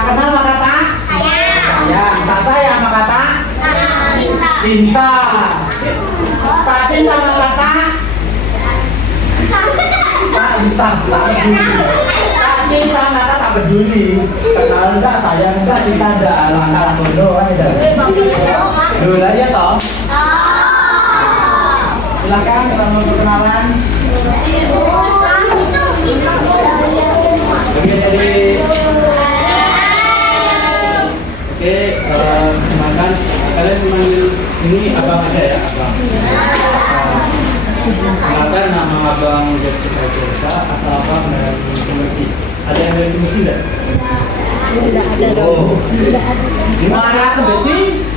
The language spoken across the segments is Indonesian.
Tak kenal maka tak sayang. Tak sayang maka tak cinta. Tak cinta maka tak entah, tak peduli. Tak cinta maka tak peduli. Kenal enggak, sayang enggak, cinta enggak. Alah bodoh aja. Dulu aja toh. Silakan kalau mau perkenalan. Oke, silakan. Kalian memanggil ini abang aja ya, abang. Silakan nama abang Jessica Jesa atau abang dari Tembesi. Ada yang dari Tembesi enggak? Tidak ada. Oh. Tidak ada. Muara Tembesi.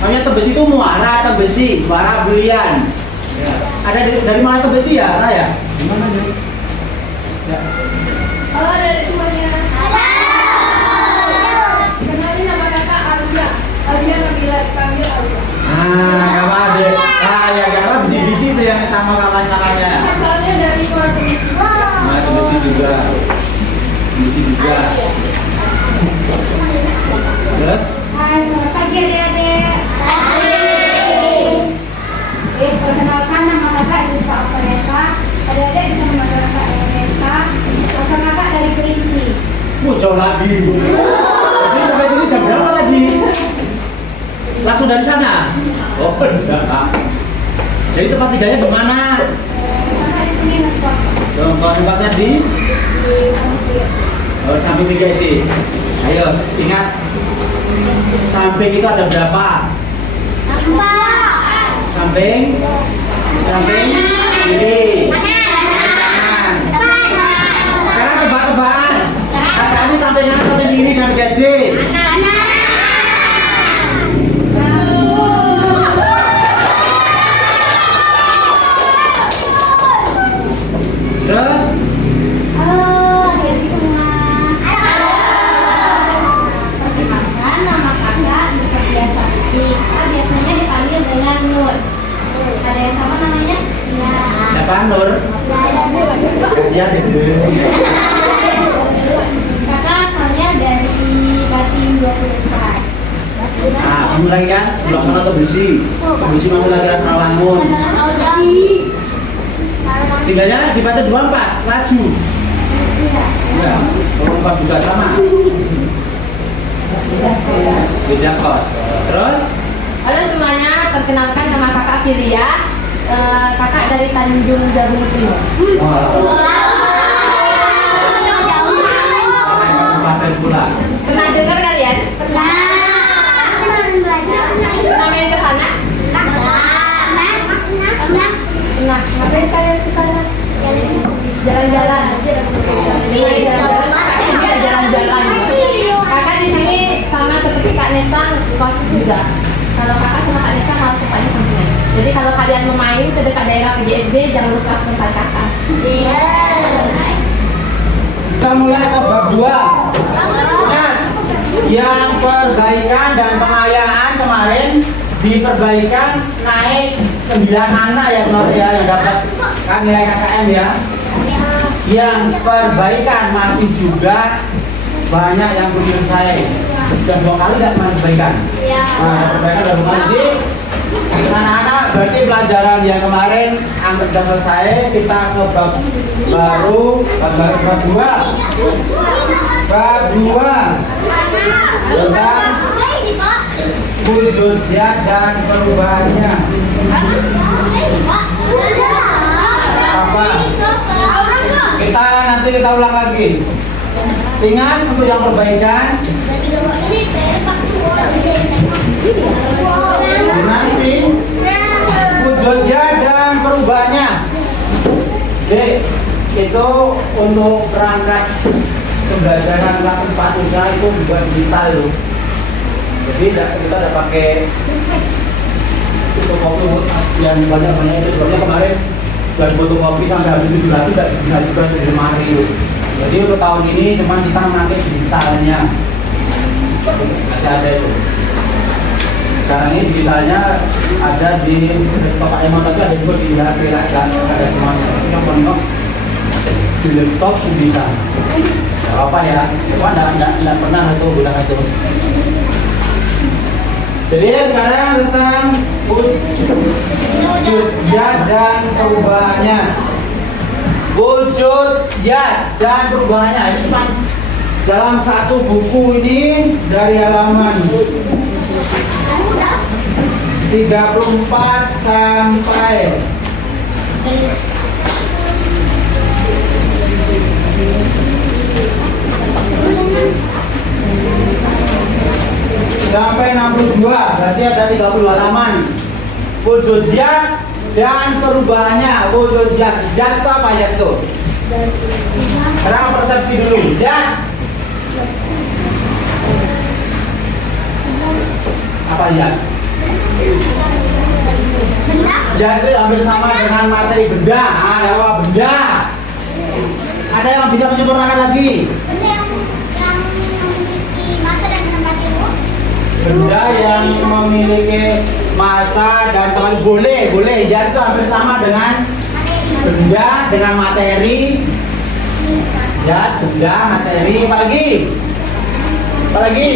Namanya Tembesi itu Muara Tembesi, Muara Bulian. Ya. Ada dari mana Tembesi ya, Raya? Di mana dari? Ya. Oh, dari semuanya. Kenalin nama kakak Alia. Alia Nabila dipanggil Alia. Apa ada? Ya karena bisi-bisi itu yang sama kawan-kawannya. Asalnya dari Muara Tembesi. Nah, Tembesi juga. Tembesi juga. Terus? Hai, selamat pagi adik-adik. Perkenalkan nama kakak Rizka Okaresa. Adik-adik bisa memanggil kakak Okaresa. Asal kakak dari Kerinci. Jauh lagi. Jadi sampai sini jam berapa tadi? Langsung dari sana? Oh, di sana. Jadi tempat tinggalnya di mana? Kakak di sini ngekos. Tempatnya di? Oh, samping 3 SD. Ayo, ingat. Samping itu ada berapa? Samping kiri, kanan. Sekarang tebak-tebakan. Kakak ini sampingnya samping kiri dan SD. Terus? Halo, adik-adik semua. Perkenalkan nama kakak Nur Biasa Putih. Kakak biasanya dipanggil dengan Nur. Ada yang sama namanya? Ya. Siapa Nur? Kajian itu. Kakak asalnya dari Batim 24. Nah, mulai kan sebelah sana Tembesi. Tembesi mau lagi Rasawangun. Tinggalnya di Batam 24, Laju. Ya, orang kos juga sama. Beda kos. Terus? Halo semuanya, perkenalkan nama kakak Filia. Kakak dari Tanjung Jabung Timur. Kabupaten pula. Pernah dengar kalian? Pernah main ke sana? Pernah. Ngapain kalian ke sana? Jalan-jalan. Jalan-jalan. Kakak di sini sama seperti Kak Nesang, kos juga. Kalau kakak sama Kak Nesang malah tempatnya sampingan. Jadi kalau kalian mau main ke dekat daerah PJSD, jangan lupa tempat kakak. Kita mulai ke bab 2. Ingat, yang perbaikan dan pengayaan kemarin diperbaikan naik 9 anak ya Nur ya yang dapat kan nilai KKM ya. Yang perbaikan masih juga banyak yang belum selesai. Sudah 2 kali tidak perbaikan. Nah, perbaikan sudah 2 kali. Jadi anak-anak berarti pelajaran yang kemarin anggap sudah selesai. Kita ke bab baru, bab 2. Bab 2 tentang wujudnya dan perubahannya. Apa? Kita ulang lagi. Ingat untuk yang perbaikan. Nanti wujudnya dan perubahannya. Dek, itu untuk perangkat pembelajaran kelas 4 usaha itu buat digital loh. Jadi kita ada pakai fotokopi yang banyak-banyak itu sebenarnya kemarin buat fotokopi sampai habis itu lagi tidak bisa juga di lemari itu. Jadi untuk tahun ini cuma kita memakai digitalnya. Ada itu. Sekarang ini digitalnya ada di Bapak Emon tapi ada juga di HP ada semuanya. Tapi yang pondok di laptop bisa. Gak apa ya, cuma enggak pernah itu bilang itu. Jadi sekarang tentang wujud zat dan perubahannya. Wujud zat dan perubahannya ini cuma dalam satu buku ini dari halaman 34 sampai sampai 62, berarti ada 30 halaman. Wujud zat dan perubahannya. Wujud zat, zat itu apa ya tuh? Sekarang persepsi dulu. Zat apa ya? Zat itu hampir sama dengan materi benda. Ada apa benda? Ada yang bisa menyempurnakan lagi? Benda yang memiliki massa dan tempat boleh zat itu hampir sama dengan benda dengan materi. Zat, benda, materi, apa lagi?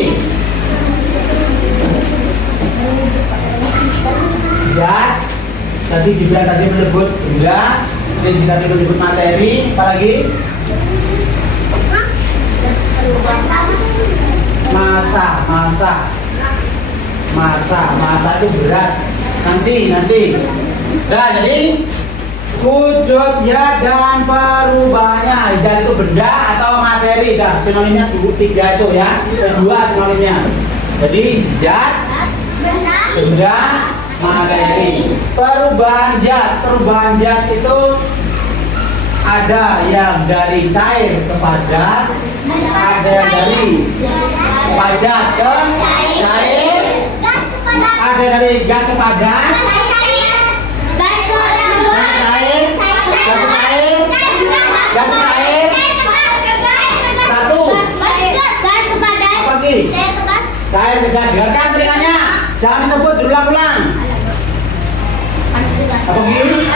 Zat tadi juga tadi menyebut benda, ini tadi menyebut materi, apa lagi? Massa itu berat. Nanti. Nah, jadi wujud zat dan perubahannya. Zat itu benda atau materi. Dah, sinonimnya 3 itu ya. Kedua sinonimnya. Jadi zat, benda, materi. Perubahan zat itu ada yang dari cair ke padat, ada yang dari padat ke cair, ada dari gas ke padat, gas ke cair, satu, apa lagi? Cair ke gas, dengarkan telinganya, jangan disebut berulang-ulang. Apa lagi?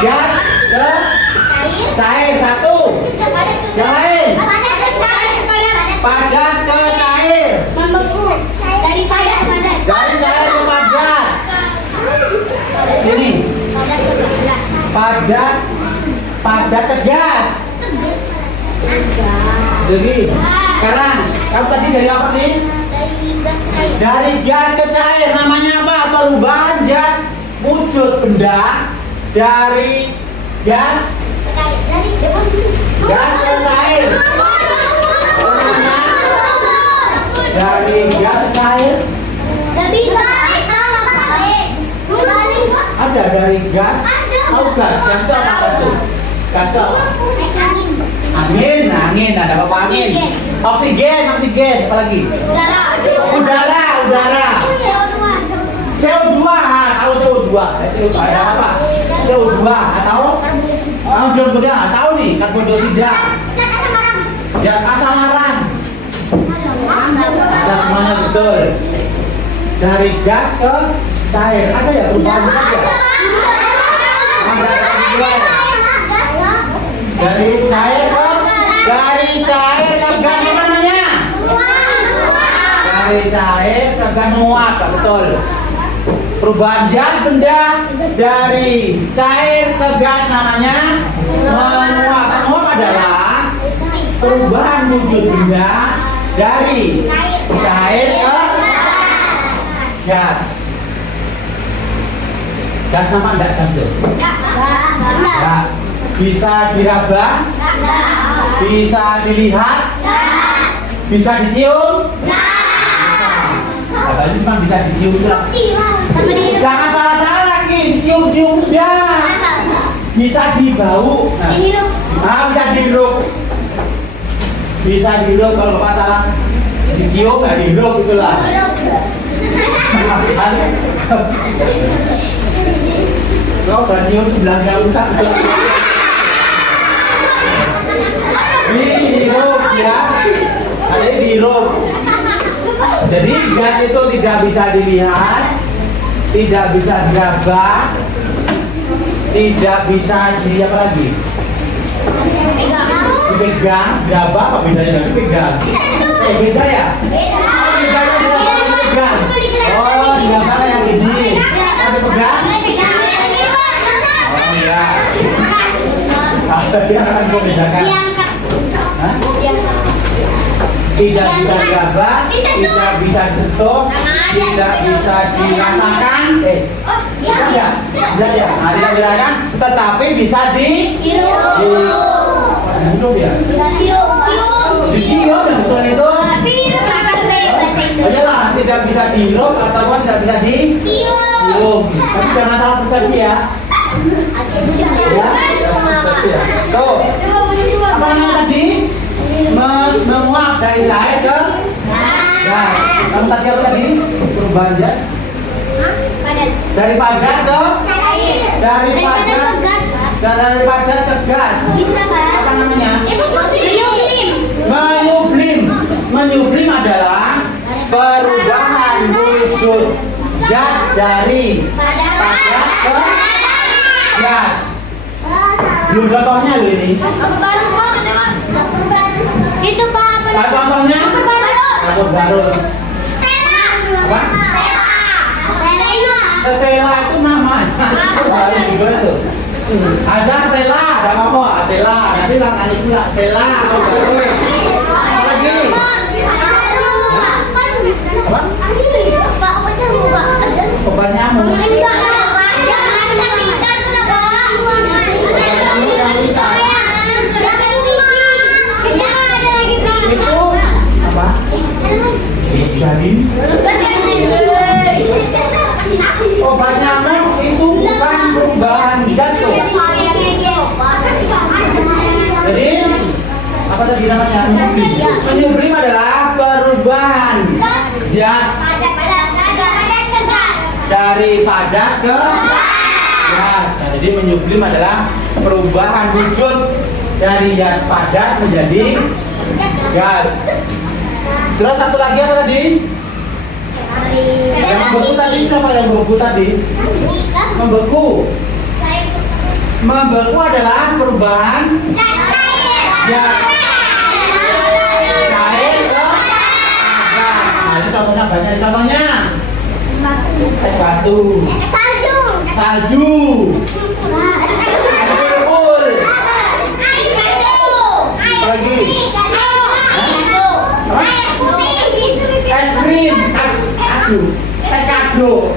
Gas ke cair, satu, yang lain, padat ke cair, dari cair ke padat. Sini, padat ke gas. Jadi sekarang kamu tadi dari apa nih? Dari gas ke cair. Namanya apa? Perubahan zat wujud benda dari gas ke cair. Dari gas ke cair. Ada dari gas. Tahu gas? Gas itu apa? Gas itu apa? Angin. Ada apa angin? Oksigen. Apa lagi? Udara. CO2. Tahu CO2? Ada apa? CO2 atau karbon dioksida. Tahu nih karbon dioksida. Ya asam arang. Ada semuanya betul. Dari gas ke cair. Ada ya perubahan zat ya? Dari cair ke gas apa namanya? Dari cair ke gas menguap, betul. Perubahan zat benda dari cair ke gas namanya menguap. Menguap adalah perubahan wujud benda dari cair ke gas. Gas nama enggak gas tuh? Enggak. Bisa diraba? Bisa dilihat? Bisa dicium? Katanya cuma bisa dicium doang. Jangan salah lagi, cium-cium ya. Bisa dibau. Bisa dihirup. Bisa dihirup kalau Bapak salah dicium ya dihirup itulah. Kau cium sebelah jauh kan? Dihirup ya. Ada dihirup. Jadi gas itu tidak bisa dilihat, tidak bisa diraba, tidak bisa apa lagi? dipegang, gerabah apa bedanya dengan dipegang? Beda ya? Oh, bedanya gerabah dan dipegang. Oh, gerabah kayak gini. Kalau dipegang? Oh iya. Tapi akan gue bedakan. Hah? Tidak bisa diraba, tidak bisa disentuh, tidak bisa dirasakan. Tidak ya? Tidak ya? Nah, tidak dirasakan, tetapi bisa hidup ya? Dicium yang betul itu? Ayolah, tidak bisa dihirup ataupun tidak bisa dicium. Tapi jangan salah persepsi ya. Ya, tuh. Apa namanya tadi? Menguap dari cair ke gas. Kamu tadi apa tadi? Perubahan gas? Dari padat ke dari padat ke gas. Apa namanya? Menyublim adalah perubahan wujud zat dari padat ke gas. Belum contohnya loh ini. Itu Pak. Contohnya? Campur barus. Apa? Stella itu nama. Barus gimana tuh? Ada Stella, ada apa? Stella. Nanti lah tanya pula Stella. Apa lagi? Apa? Obat nyamuk. Itu apa? Janin. Obat nyamuk itu bukan perubahan zat tuh. Jadi apa tadi namanya? Menyublim adalah perubahan zat dari padat ke gas. Nah, jadi menyublim adalah perubahan wujud dari zat padat menjadi gas. Terus satu lagi apa tadi? Yang membeku tadi siapa yang membeku tadi? Membeku. Membeku adalah perubahan zat cair ke gas. Nah, ini contohnya banyak. Contohnya es batu, salju, apa lagi? Es krim, aduh, es kado.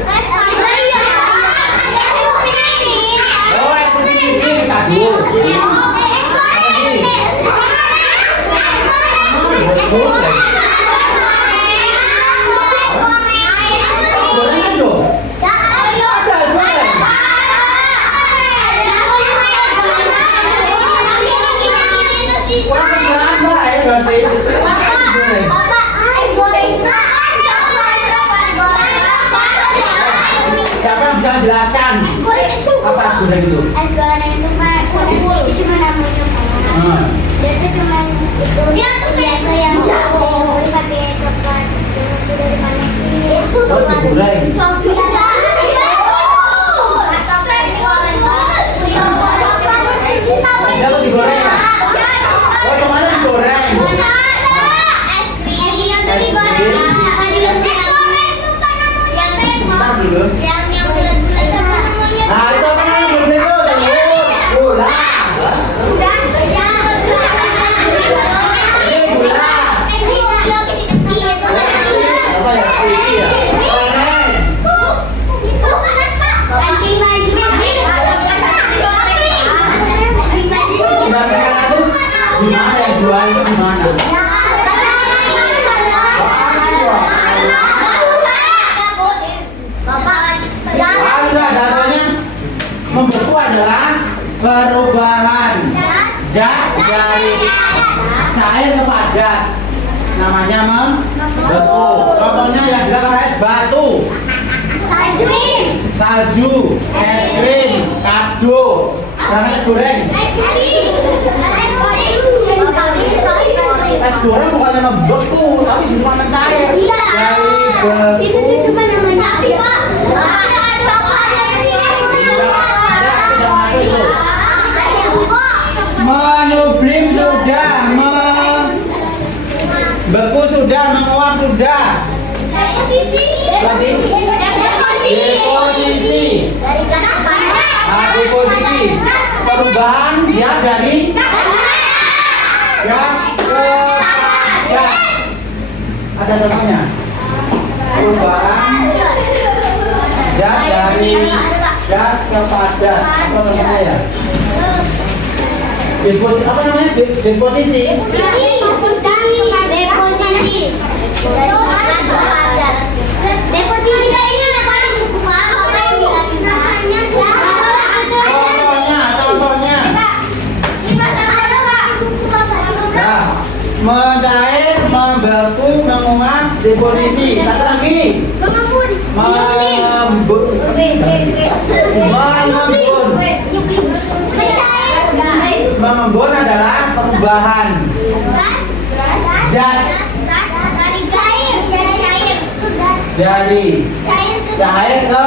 Oh, es krim ini kado. Gorengan dong. Ada es goreng. Kurang kerjaan mbak ya berarti. Siapa yang bisa menjelaskan apa es goreng itu? Es goreng itu Pak, itu cuma namanya Pak. Dia tuh cuma itu. Dia tuh biasa yang pakai coklat yang sudah dipanasin. Terus digoreng. Siapa digoreng? Oh, kemana digoreng? Bentar dulu. Nah, itu apa namanya bulat itu? Gula. Ini gula. Apa ya? Ini ya? Di mana yang jual itu di mana? Membeku adalah perubahan zat dari cair ke padat. Namanya membeku. Contohnya yang adalah es batu, salju, es krim, kado, sama es goreng. Es goreng bukannya membeku, tapi cuma mencair. Dari beku. Menyublim sudah, beku sudah, menguap sudah. Deposisi. Deposisi. Perubahan dia dari gas ke padat. Ada contohnya? Perubahan gas dari gas ke padat. Apa namanya ya? Disposisi. Apa namanya? Disposisi. Deposisi kayaknya lebaran buku baru. Contohnya. Nah, mencair, membeku, menguap, deposisi. Satu lagi. Mengembun adalah perubahan zat dari cair ke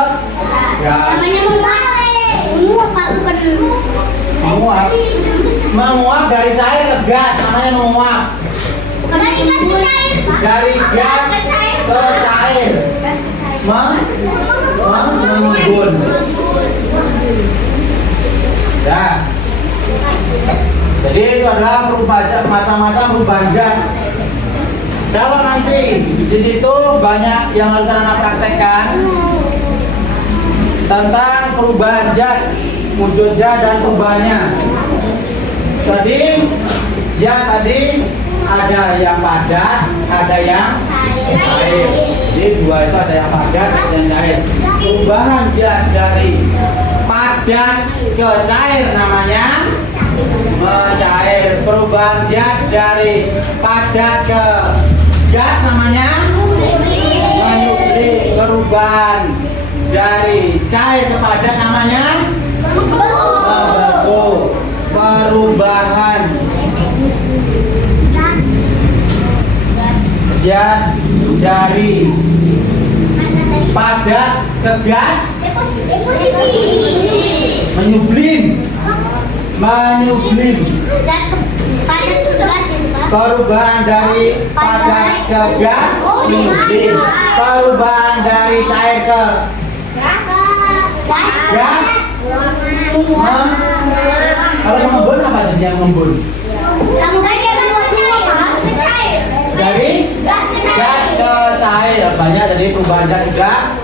gas. Menguap dari cair ke gas namanya menguap. Dari gas ke cair mengembun. Ya. Jadi itu adalah macam-macam perubahan zat. Kalau nanti di situ banyak yang harus anak praktekkan tentang perubahan zat, wujud zat dan perubahannya. Tadi ada yang padat, ada yang cair. Jadi dua itu ada yang padat, ada yang cair. Perubahan zat dari padat ke cair namanya mencair. Perubahan zat dari padat ke gas namanya menyublim. Perubahan dari cair ke padat namanya membeku. Perubahan zat dari padat ke gas menyublim. Perubahan dari padat ke gas menyublim. Perubahan dari cair ke gas kalau mengembun apa saja yang mengembun? Dari gas ke cair banyak. Jadi perubahan zat juga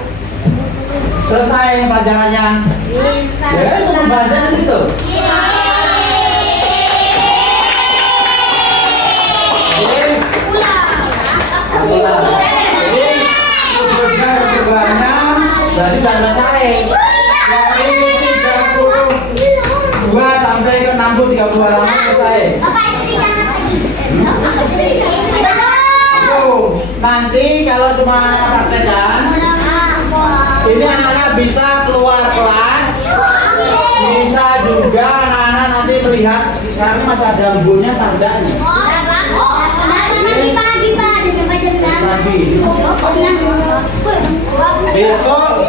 selesai pelajarannya. Ya, itu perubahan zat itu. Perubahannya berarti sudah selesai. Dari 32 sampai ke 60 30 halaman selesai. Nanti kalau semua anak praktekkan, ini anak-anak bisa keluar kelas, bisa juga anak-anak nanti melihat. Sekarang ini masih ada embunnya tandanya. Pagi. Besok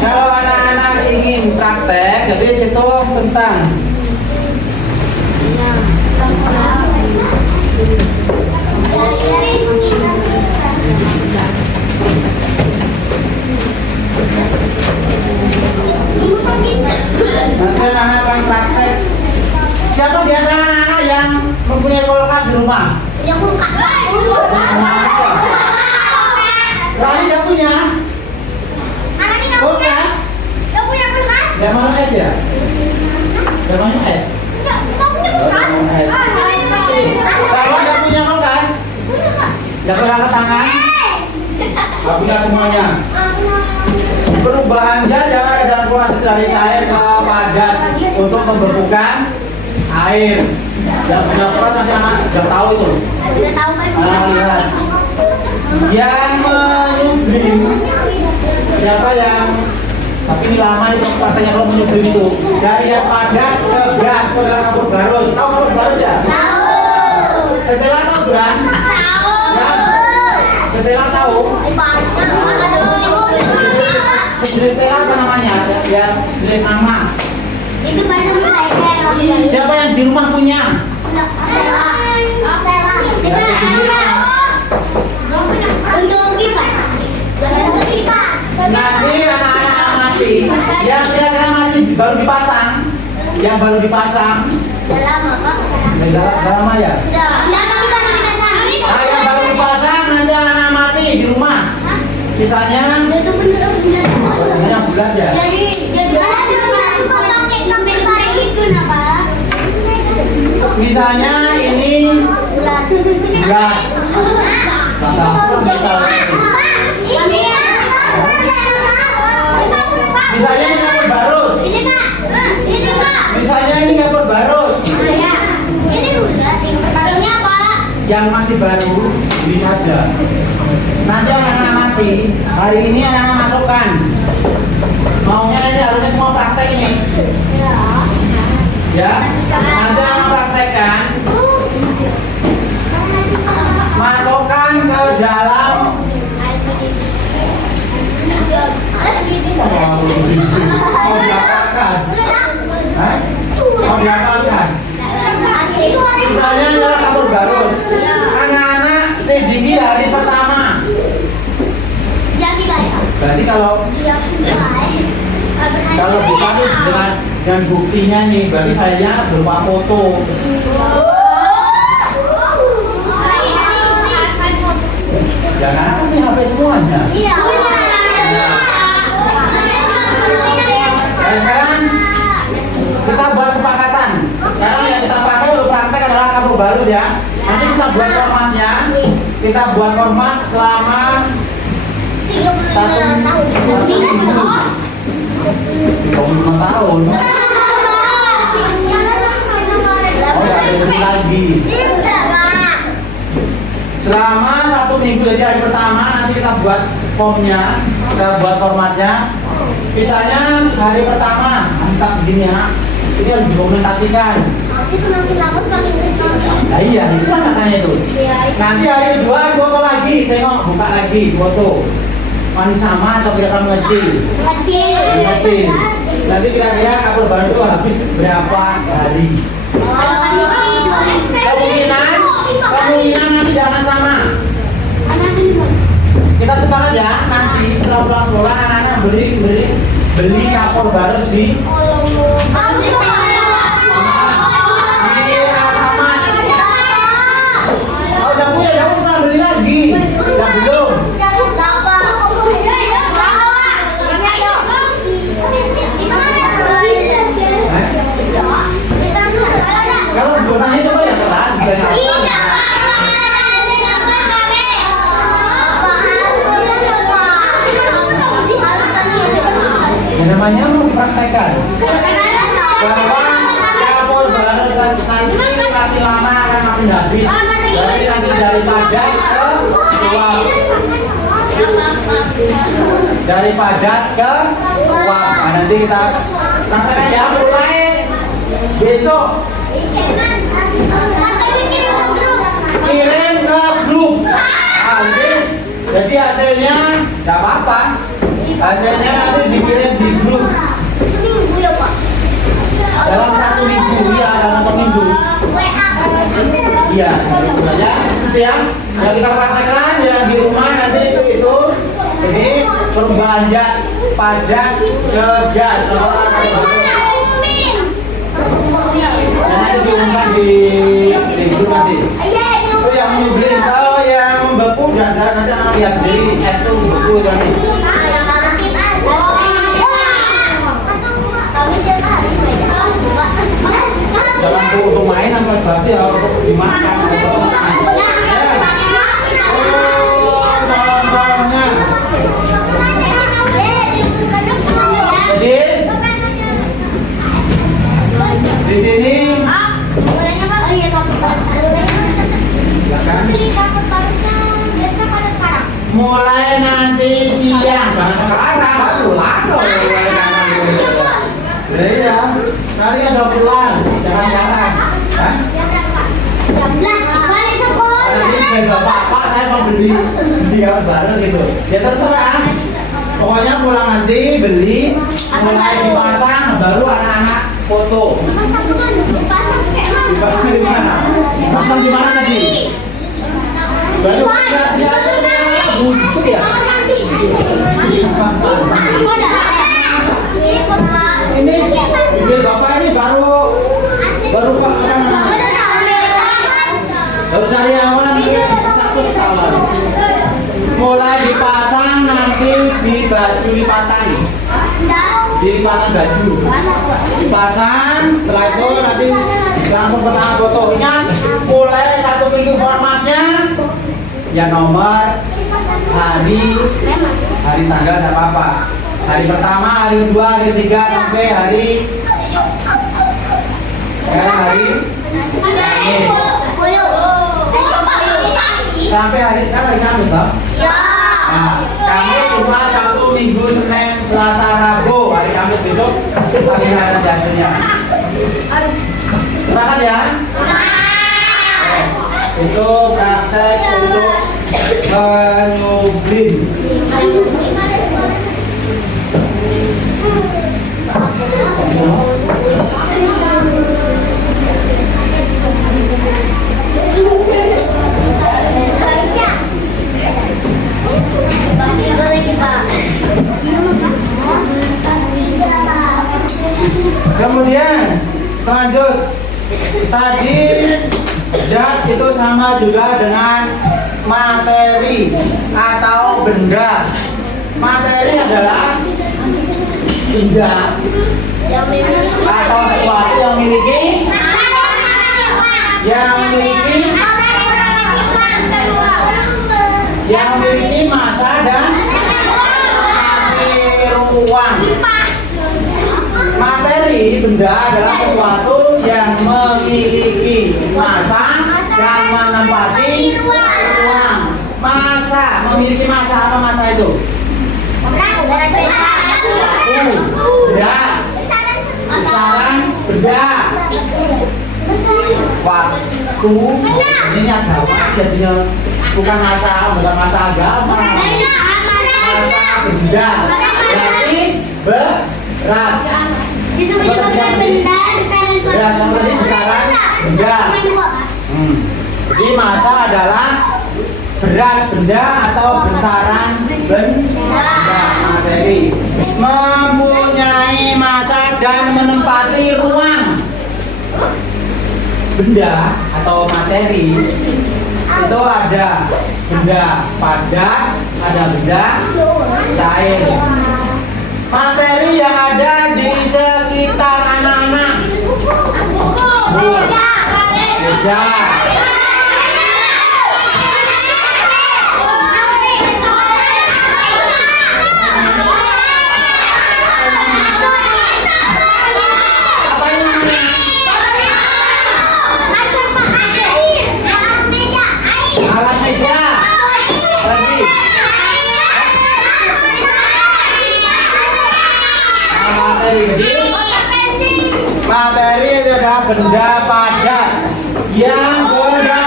kalau anak-anak ingin praktek, jadi situ tentang nanti anak-anak akan praktek. Siapa di antara anak-anak yang mempunyai kulkas di rumah? Rani tidak punya kulkas? Tidak mau es ya? Tidak mau es? Kalau tidak punya kulkas? Tidak pernah ke tangan? Tidak punya semuanya. Perubahan zat yang ada dalam kulkas dari cair ke padat untuk membekukan air. Yang punya kulkas nanti anak sudah tahu itu. Lihat. Yang menyublim. Siapa yang? Tapi ini lama itu katanya kalau menyublim itu dari yang padat ke gas ke dalam kapur barus. Tahu kapur barus ya? Tahu. Setelah tahu Bran? Tahu. Setelah tahu? Setelah apa namanya? Yang setelah nama. Itu bahasa Melayu. Siapa yang di rumah baru dipasang, yang baru dipasang, Udah lama, Pak. udah lama ya. Udah lama kita Nah, yang baru dipasang nanti anak mati di rumah. Misalnya, Itu bener-bener. misalnya bulan ya. Jadi itu kok pakai kabel kayak gitu, nah, Pak? Misalnya ini Bulan. bulan. Misalnya ini kapur barus. Ini Pak, ini Pak. Misalnya ini kapur barus. Ya. Ini bulan. Ini apa? Yang masih baru beli saja. Nanti anak-anak mati. Hari ini anak-anak masukkan. Maunya ini harusnya semua praktek ini. Ya. Nanti anak praktekkan. Masukkan ke dalam. Mau diapakan? Hah? Mau diapakan? Misalnya adalah kapur barus. Anak-anak sedikit hari pertama. Jadi kayak. Berarti kalau bukan dengan buktinya nih, berarti filenya berupa foto. Jangan kan ini HP semuanya. Iya. Dan sekarang kita buat kesepakatan. Sekarang yang kita pakai untuk praktek adalah kapur barus ya. Nanti kita buat formatnya. Kita buat format selama 35 tahun. Oh, ya, besok lagi. Selama 1 minggu jadi hari pertama nanti kita buat formnya, kita buat formatnya. Misalnya hari pertama mantap segini ya, ini harus dokumentasikan. Tapi semakin lama semakin kecil. Nah iya, itu kan makanya itu. Nanti hari kedua foto lagi, tengok buka lagi foto. Masih sama atau kira-kira mengecil? Mengecil. Nanti kira-kira kapur baru itu habis berapa hari? Kemungkinan nanti jangan sama. Kita sepakat ya, nanti setelah pulang sekolah anak-anak beli kapur barus di Oh, udah punya, udah usah beli lagi. Udah belum? Kalau donanya coba yang keras, yang namanya mau dipraktekkan bahwa kapur barus nanti makin lama akan makin habis. Jadi nanti dari padat ke uap, dari padat ke uap. Nah, nanti kita praktekkan ya mulai besok. Kirim ke grup. Nanti jadi hasilnya tidak apa-apa. Hasilnya nanti dikirim di grup Seminggu ya, Pak? dalam 1 minggu ya, dalam 1 minggu. Iya, sebenarnya itu yang kita praktekkan yang di rumah nanti itu. Jadi perubahan zat padat ke gas. Nanti diumumkan di grup nanti. Itu yang nyubir, kalau yang membeku jangan nanti anak lihat sendiri. Es itu membeku nanti. Jangan untuk main sampai berarti ya untuk dimakan. Contohnya. Jadi di sini mulai nanti siang, jangan sekarang, pulang dong. Iya, kali ada pulang, jangan sekarang. Hah? Jadi bapak saya mau beli dia baru gitu. Ya terserah. Pokoknya pulang nanti beli, mulai dipasang, baru anak-anak foto. Dipasang di mana? Dipasang di mana tadi? Baru lihat busuk ya. Ini mulai dipasang nanti di baju lipatan. Di lipatan baju. Dipasang, setelah itu nanti langsung ke tangan foto. Ingat, mulai 1 minggu formatnya ya nomor, hari tanggal tidak apa-apa. Hari pertama, hari kedua, hari ketiga sampai hari sampai hari sekarang hari Kamis, Bang? Ya. Nah, Kamis cuma 1 minggu, Senin, Selasa, Rabu. Hari Kamis besok hari hari biasanya. Sepakat ya? Itu praktek untuk menyublim. Kemudian lanjut, tadi zat itu sama juga dengan materi atau benda. Materi adalah benda atau sesuatu yang memiliki massa dan ruang. Materi benda adalah sesuatu yang memiliki massa dan menempati ruang. Massa, memiliki massa, apa massa itu? Benda, besaran benda. Waktu, ini agama jadinya bukan massa agama. Massa benda, berarti berat. Disebut juga berat benda, besaran Berat, yang penting besaran benda. Jadi massa adalah berat benda atau besaran benda, materi. Mempunyai massa dan menempati ruang. Benda atau materi itu ada benda padat, ada benda cair. Materi yang ada di sekitar anak-anak. Meja. Apa ini namanya? Alat meja. Lagi. Materi itu adalah benda padat yang benda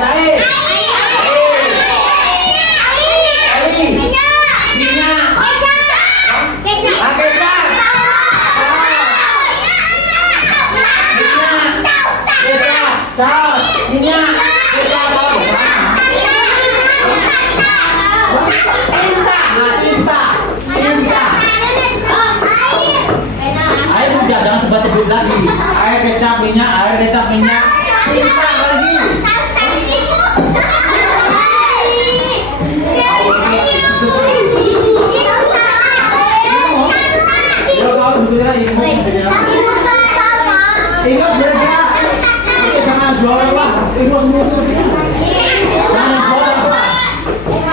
cair, minyak, kecap, saus, minyak, kecap, tinta. Air sudah, jangan sebut lagi. Air kecap minyak, tinta lagi. Ingat beda. Jangan jual lah. Jangan jual apa?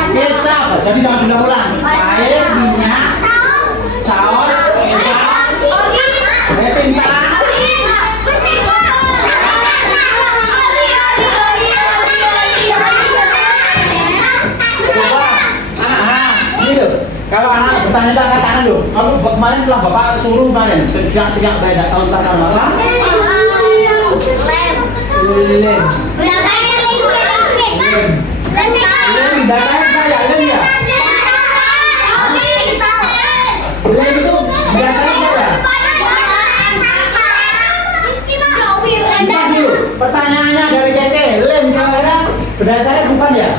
Kecap. Jadi jangan diulang. Air, minyak, saus, kecap, tinta. Kalau anak bertanya angkat tangan loh. Kalau kemarin telah bapak suruh kemarin sejak beda tahun apa? Lem. Datanya saya lem ya. Lem itu datanya saya. Bentar dulu. Pertanyaannya dari Keke, lem kira-kira benda saya bukan ya?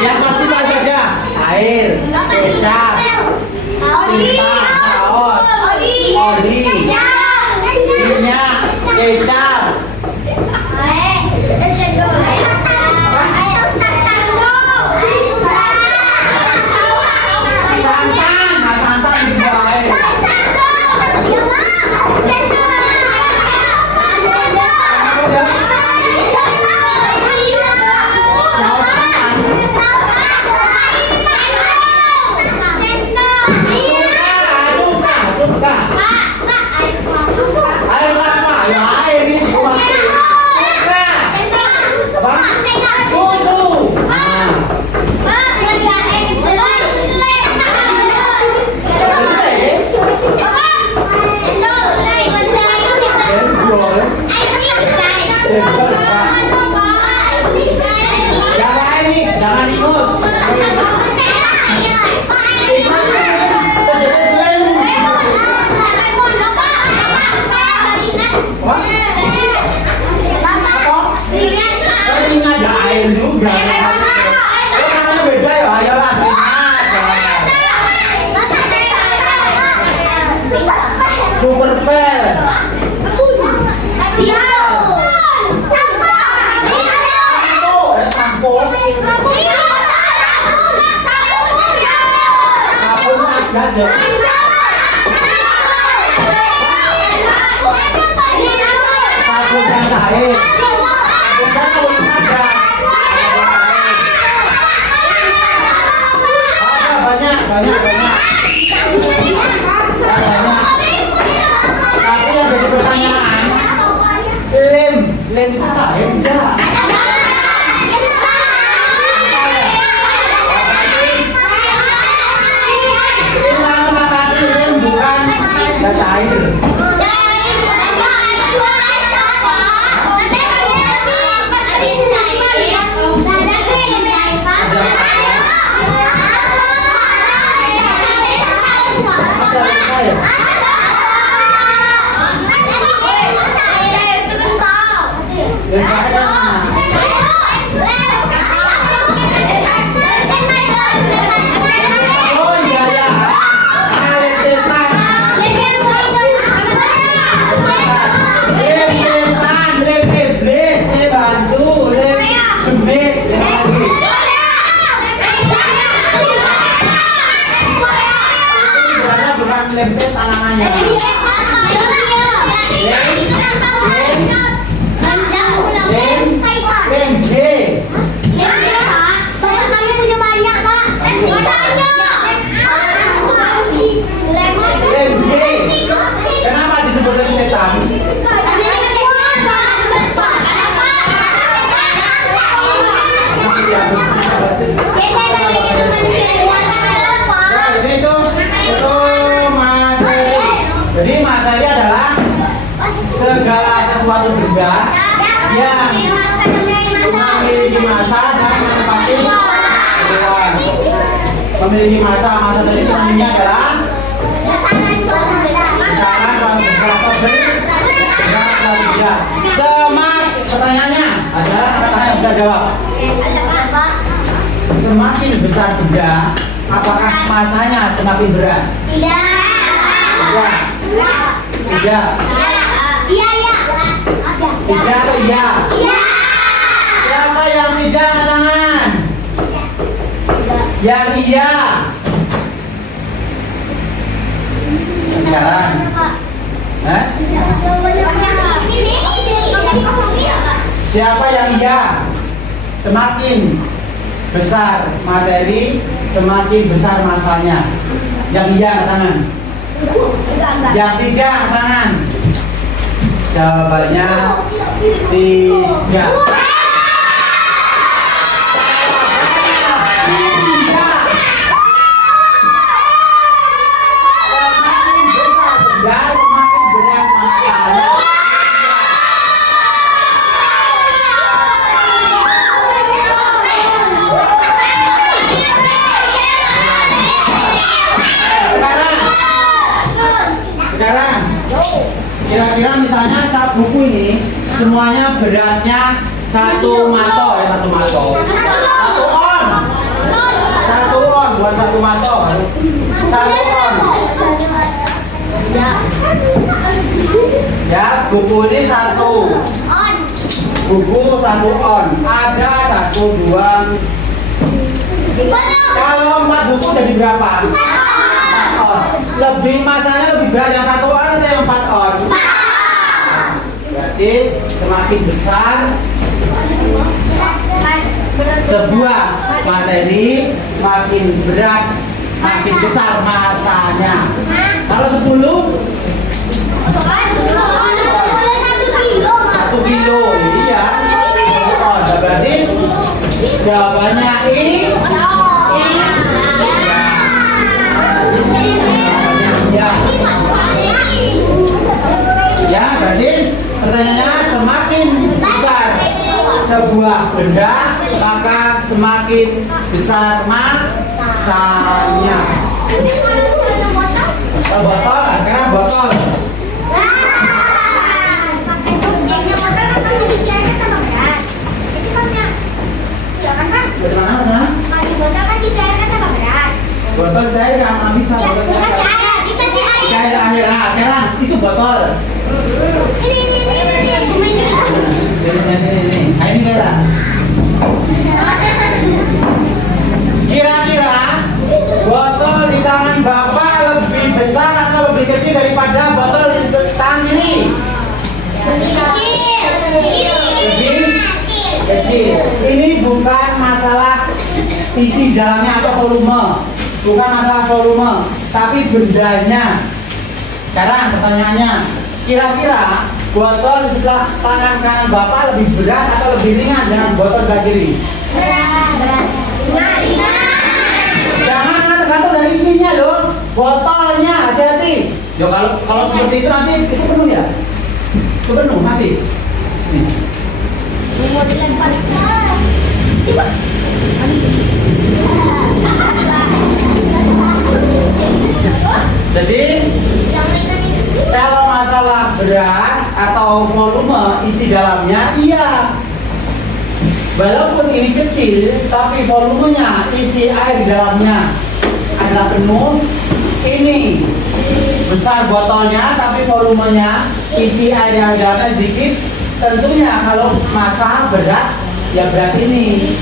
Yang pasti apa saja? Air, kecap, tinta, saus, oli. kecap, santan, nah santan di bawah. Cuka, air lama, ya air ini cuma cuka, susu. Jangan ini, jangan ikut. Telinga ada air juga. Namanya beda ya, ayolah. Super pel. Sampo. Sabun ada. Sabun yang cair. Banyak. Tapi yang jadi pertanyaan, lem itu cair enggak? Lem bukan enggak cair. Oh iya ya, air setan, lem iblis, lem hantu, lem demit, bukan lem setan namanya. Lem G. Lem G. Kenapa disebut lem setan? Jadi itu materi. Jadi materi adalah segala sesuatu benda yang memiliki massa dan menempati ruang. Memiliki massa tadi sebenarnya adalah misalkan suatu benda. Pertanyaannya adalah pertanyaan bisa jawab. Semakin besar benda, apakah massanya semakin berat? Tidak. Tidak. Tidak atau iya? Siapa yang tidak angkat tangan? Yang iya. Sekarang. Siapa yang iya? Semakin besar materi, semakin besar massanya. Yang iya angkat tangan. Yang tidak angkat tangan. Jawabannya tidak. Semakin besar benda, semakin berat masalahnya. Sekarang kira-kira misalnya saat buku ini semuanya beratnya 1 mato ya, 1 mato. 1 on buat 1 mato. 1 on. Ya, buku ini 1. On. Buku 1 on. Ada 1, 2. Betul. Kalau 4 buku jadi berapa? 4 on. Lebih masanya lebih berat yang 1 on atau yang 4 on? Berarti semakin besar Mas, sebuah materi, makin berat, makin besar masanya. Kalau 10, 1 kilo, iya. Oh, berarti jawabannya ya, berarti pertanyaannya semakin besar sebuah benda, maka semakin besar masanya. Botol, sekarang botol. Bagaimana? Botol cair yang bisa botol cair air. Sekarang itu botol. Ini. Ini kira. Kira-kira botol di tangan Bapak lebih besar atau lebih kecil daripada botol di tangan ini? Kecil. Ini bukan masalah isi dalamnya atau volume, bukan masalah volume, tapi bendanya. Sekarang pertanyaannya, kira-kira botol di sebelah tangan kanan Bapak lebih berat atau lebih ringan dengan botol sebelah kiri? Jangan tergantung dari isinya loh, botolnya, hati-hati. Yo kalau seperti itu nanti itu penuh ya? Itu penuh masih. Sini. Mau dilempar. Jadi kalau masalah berat atau volume isi dalamnya, iya. Walaupun ini kecil, tapi volumenya isi air di dalamnya adalah penuh. Ini besar botolnya, tapi volumenya isi air yang di dalamnya sedikit. Tentunya kalau massa berat, ya berat ini.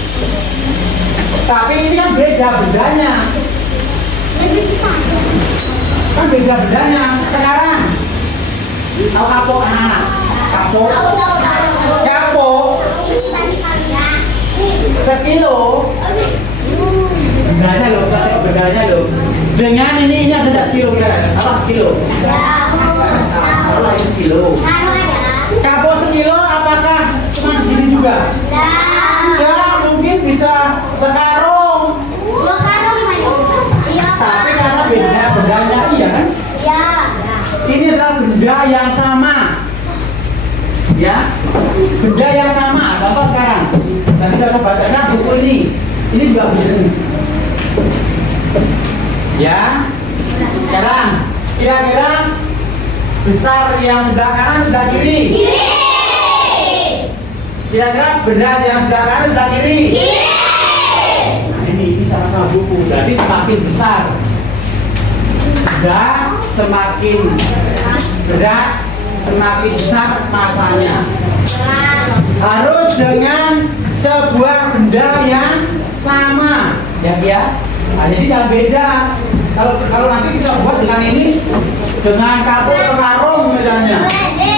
Tapi ini kan beda bendanya. Kan beda bedanya. Sekarang tahu kapok anak-anak? Kapok. Sekilo. Bendanya loh, bendanya loh. Dengan ini ada sekilo kira-kira. Apa sekilo? Apa sekilo? Kapok sekilo apakah cuma segini juga? Ya mungkin bisa sekarung. Tapi karena beda bendanya, iya kan? Ini adalah benda yang sama, ya, benda yang sama. Contoh sekarang, tadi sudah baca buku ini juga begini, ya. Sekarang kira-kira besar yang sebelah kanan sebelah kiri? Kira-kira berat yang sebelah kanan sebelah kiri? Nah ini sama-sama buku, jadi semakin besar benda, semakin berat, semakin besar masanya. Harus dengan sebuah benda yang sama, ya. Nah, jadi jangan beda. Kalau nanti kita buat dengan ini, dengan kapok sekarung misalnya,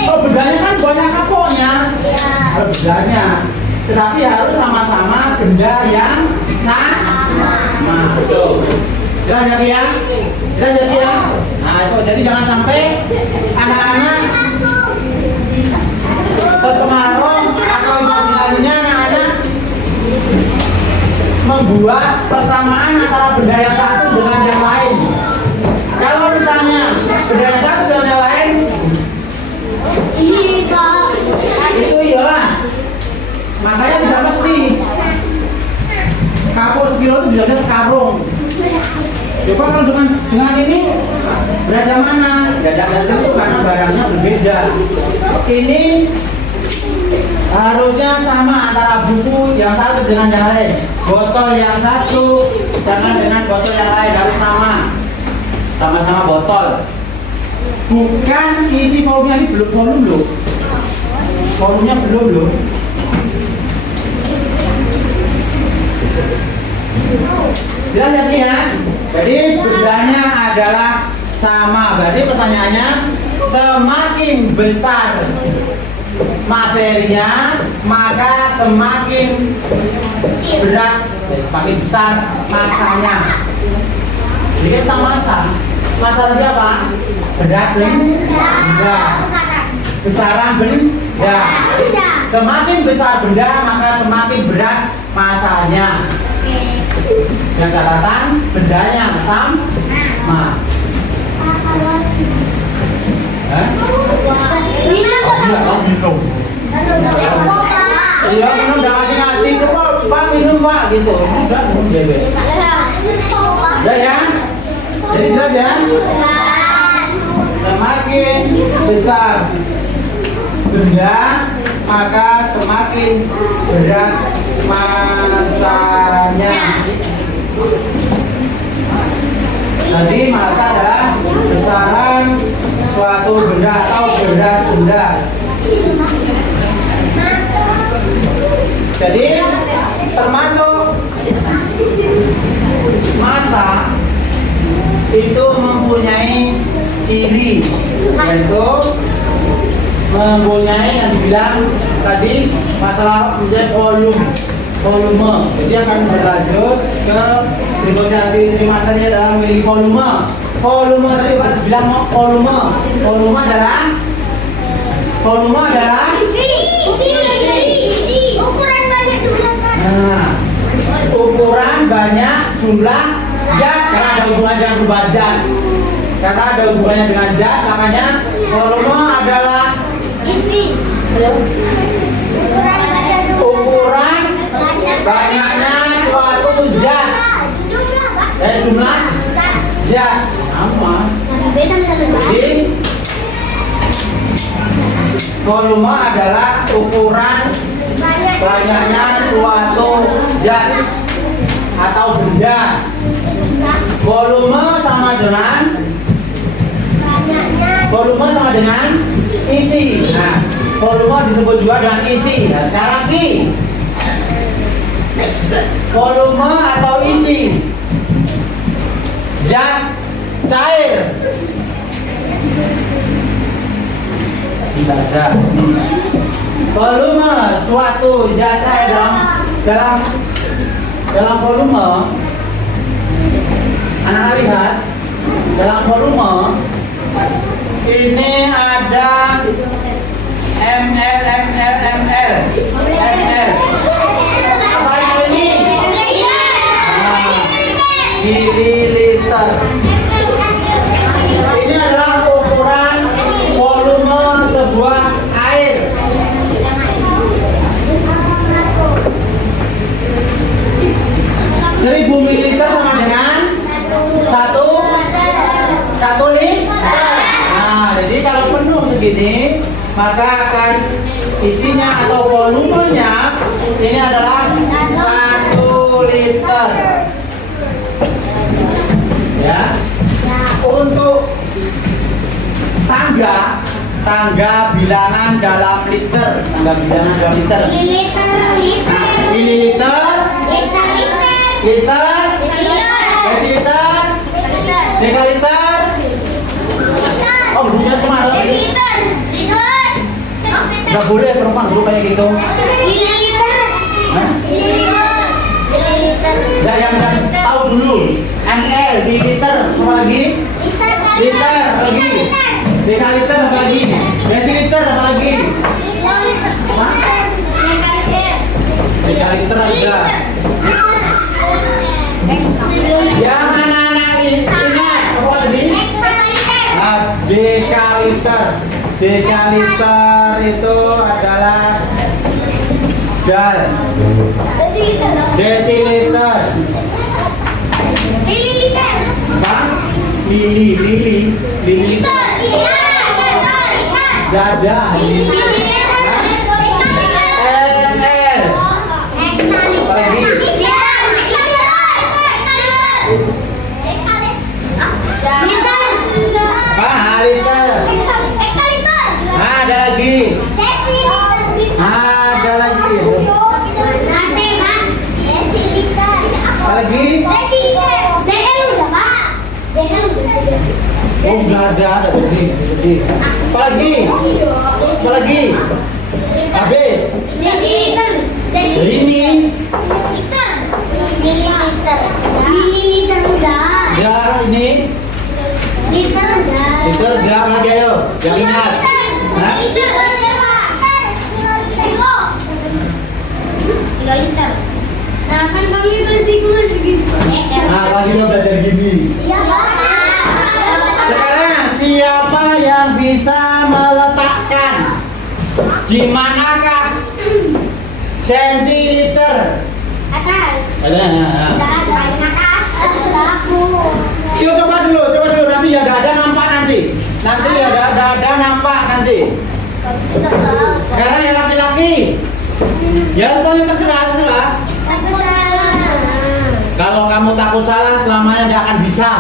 oh bendanya kan banyak kapoknya, bendanya, tetapi harus sama-sama benda yang sama. Betul. Jelas ya? Jelas ya? Nah itu jadi jangan sampai anak-anak terpengaruh atau imajinasinya anak-anak membuat persamaan antara benda yang satu dengan yang lain. Kalau misalnya benda yang satu dengan yang lain, itu iyalah. Makanya tidak mesti kapur sekilo itu bilangnya sekarung. Coba kalau dengan ini berat yang mana? Ya tidak tentu karena barangnya berbeda. Ini harusnya sama antara buku yang satu dengan yang lain. Botol yang satu jangan dengan botol yang lain, harus sama. Sama-sama botol. Bukan isi volumenya, ini belum volume loh. Volumenya belum loh. Jelas ya, ya? Jadi bendanya adalah sama. Berarti pertanyaannya, semakin besar materinya, maka semakin berat, semakin besar masanya. Jadi kita masa tadi apa? Berat benda, besaran benda. Semakin besar benda, maka semakin berat masanya. Yang catatan bendanya sama. Minum. Iya, minum udah ngasih itu Pak minum Pak gitu. Udah minum dia. Udah ya? Jadi jelas ya? Semakin besar benda, maka semakin berat masanya. Tadi massa adalah besaran suatu benda atau berat benda. Jadi termasuk massa itu mempunyai ciri, yaitu mempunyai yang dibilang tadi masalah menjadi volume. Jadi akan berlanjut ke berikutnya di materi adalah memiliki volume. Volume tadi Pak bilang volume. Volume adalah isi. Ukuran banyak jumlah zat. Nah, ukuran banyak jumlah zat karena ada hubungannya dengan perubahan zat. Karena ada hubungannya dengan zat, makanya volume adalah Isi. ukuran banyaknya suatu zat. Jumlah zat sama. Jadi volume adalah ukuran banyaknya suatu zat atau benda. Volume sama dengan isi. Nah, volume disebut juga dengan isi. Nah, sekarang nih volume atau isi zat cair. Tidak ada. Volume suatu zat cair dalam volume. Anak-anak lihat dalam volume ini ada ml. Apa ini? Mililiter. Ini adalah ukuran volume sebuah air. 1000 ml sama dengan 1 liter. Nah, jadi kalau penuh segini, maka akan isinya atau volumenya ini adalah 1 liter. Ya. Untuk tangga bilangan dalam liter, Mililiter. mililiter, liter, desiliter, dekaliter. Oh, bukan cuma nggak boleh perempuan dulu kayak gitu. Hah? Ya, yang tahu dulu. ml, mililiter, apa lagi? Liter, apa lagi? Dekaliter, apa lagi? Desiliter, apa lagi? Dekaliter ada. Yang anak-anak ingat apa tadi? Dekaliter. Dekaliter itu adalah dal. Desiliter. Apa? Lili. Dada. ml. Apa lagi? Apa? Liter. Oh sudah ada gede. Apalagi? Habis. Desiliter. Ini. Mililiter enggak. Ya ini. Liter enggak. Liter berapa lagi ayo? Yang ingat. Hah? Kiloliter. Nah kan kami pasti gue gitu. Nah lagi lo belajar gini. Iya Pak. Sekarang siapa yang bisa meletakkan di manakah sentiliter? Atas. Ada. Enggak ada. Ada aku. Yuk coba dulu nanti ya ada nampak nanti. Nanti ya ada nampak nanti. Sekarang yang laki-laki. Ya pokoknya terserah. Kalau kamu takut salah selamanya tidak akan bisa.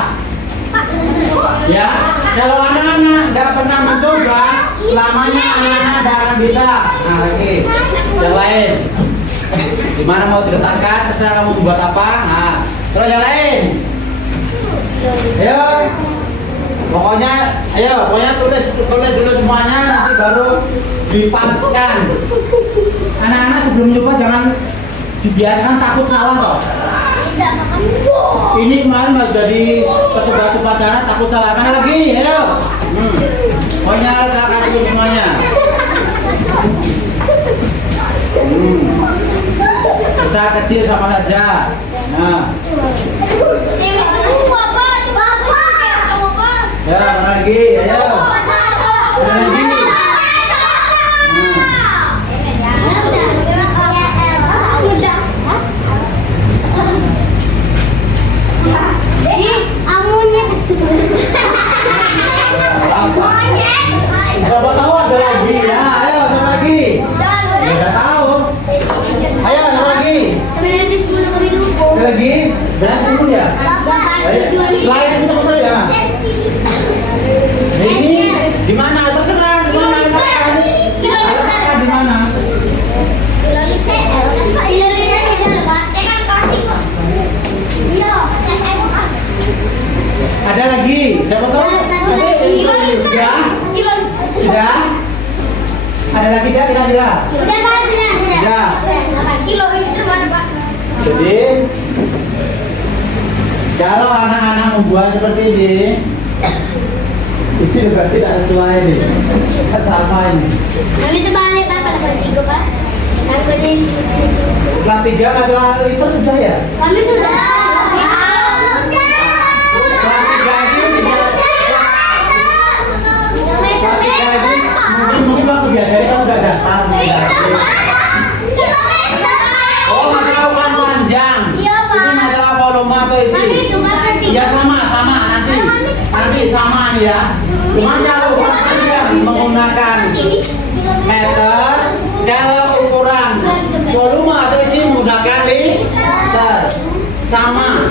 Ya, kalau anak-anak tidak pernah mencoba, selamanya anak-anak tidak akan bisa. Nah, lagi yang lain. Gimana mau diletakkan? Terserah kamu buat apa. Nah, terus yang lain. Ayo. Pokoknya tulis dulu semuanya, nanti baru dipaskan. Anak-anak sebelum nyoba jangan dibiarkan takut salah toh. Ini kemarin mau jadi petugas upacara takut salah. Mana lagi? Ayo. Pokoknya letakkan itu semuanya. Besar kecil sama saja. Nah. Ya, mana lagi? Ayo. Mana lagi? Siapa tahu ada lagi ya? Ayo, siapa lagi? Ya, nggak tahu. Ayo, siapa lagi? Ada lagi? Sebenarnya 10 ya? Selain itu sama tadi ya? Ini di mana? Terserah. Di mana? Letakkan di mana? Ada lagi? Siapa tahu? Sudah? Sudah? Ada lagi tidak? Kira-kira? Sudah. Jadi kalau anak-anak membuat seperti ini berarti tidak sesuai nih. Sama ini. Kelas 3 masalah liter sudah ya? Kami sudah. Mungkin waktu diajari kan sudah datang. Oh, masalah ukuran panjang. Iya, Pak. Ini masalah volume atau isi? Ya sama nanti sama nih ya. Cuma kalau ukuran panjang menggunakan meter, kalau ukuran volume atau isi menggunakan liter. Sama.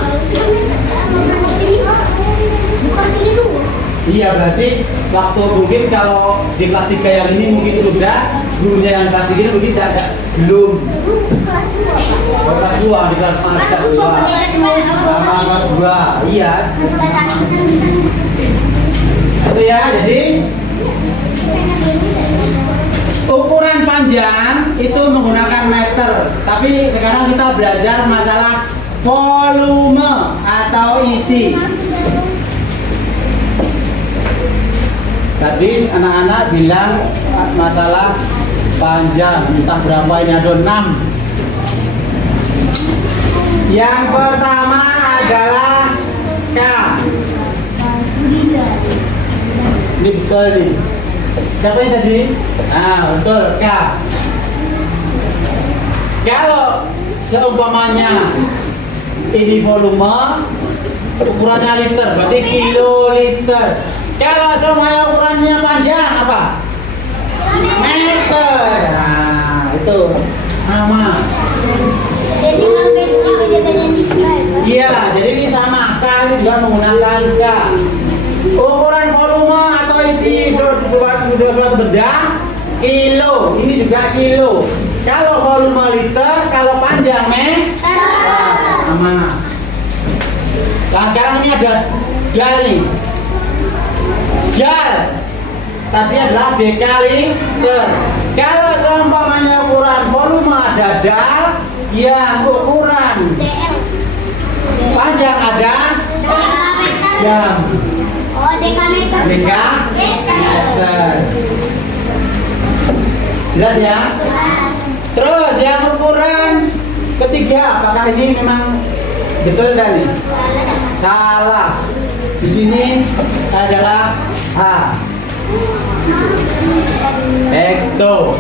Iya berarti waktu mungkin kalau di kelas 3 yang ini mungkin sudah, gurunya yang kelas 3 ini mungkin belum. Kelas 2 di kelas 2. Sama kelas 2. Iya. Itu ya, jadi ukuran panjang itu menggunakan meter. Tapi sekarang kita belajar masalah volume atau isi. Tadi anak-anak bilang masalah panjang, entah berapa ini ada 6. Yang pertama adalah K. Ini betul nih. Siapa ini tadi? Nah, betul K. Kalau seumpamanya ini volume, ukurannya liter, berarti kiloliter. Kalau semuanya ukurannya panjang apa? Meter. Nah, itu sama. Iya, jadi ini sama. K ini juga menggunakan K. Ukuran volume atau isi suatu benda kilo, ini juga kilo. Kalau volume liter, kalau panjang meter. Sama. Nah, sekarang ini ada dal nih. dal. Tadi adalah dekaliter. Kalau seumpamanya ukuran volume ada dal, yang ukuran DL. panjang ada Dekameter. jam. Oh, dekameter. Dekameter. Jelas ya? Terus yang ukuran ketiga, apakah ini memang betul dan nih? Salah. Di sini adalah H. Hekto.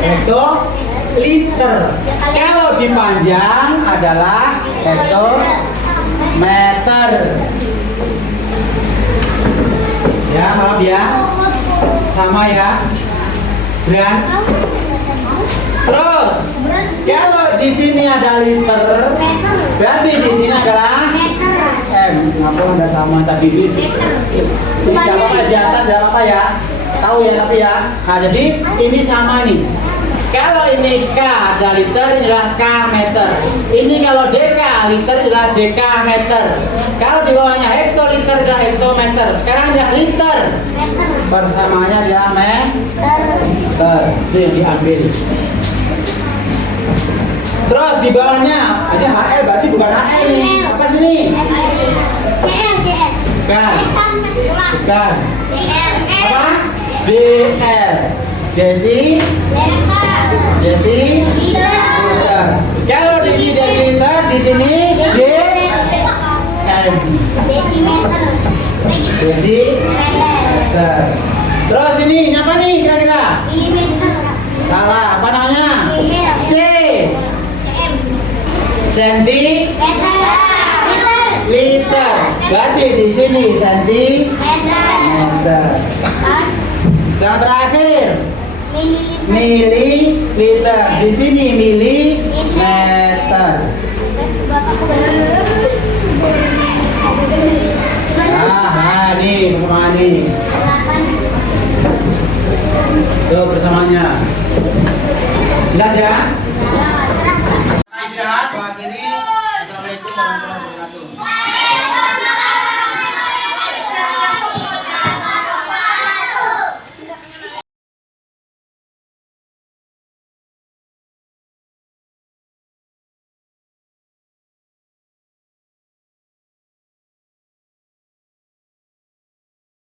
Hektoliter. Kalau dipanjang adalah hektometer. Ya, maaf ya. Sama ya. Dan terus kalau di sini ada liter, berarti di sini adalah M. Ngapa udah sama tadi ini? Ini nggak apa-apa di atas, nggak apa-apa ya. Tahu ya tapi ya. Nah jadi ini sama nih. Kalau ini K ada liter, ini adalah K meter. Ini kalau deka liter adalah dekameter. Kalau di bawahnya hektoliter adalah hektometer. Sekarang adalah liter. Persamaannya adalah meter. Itu yang diambil. Terus di bawahnya ada HL, berarti bukan HL nih. Apa sih nih? Bukan. Bukan. Apa? DL. Desi. Liter. Kalau di sini desiliter, di sini Desimeter. Terus ini apa nih kira-kira? Salah. Apa namanya? C. Liter. Berarti di sini sentimeter. Yang terakhir mililiter. Di sini milimeter. Nah, nih bersama nih. Tuh bersamanya. Jelas ya? Istirahat, kiri. Assalamualaikum warahmatullahi wabarakatuh.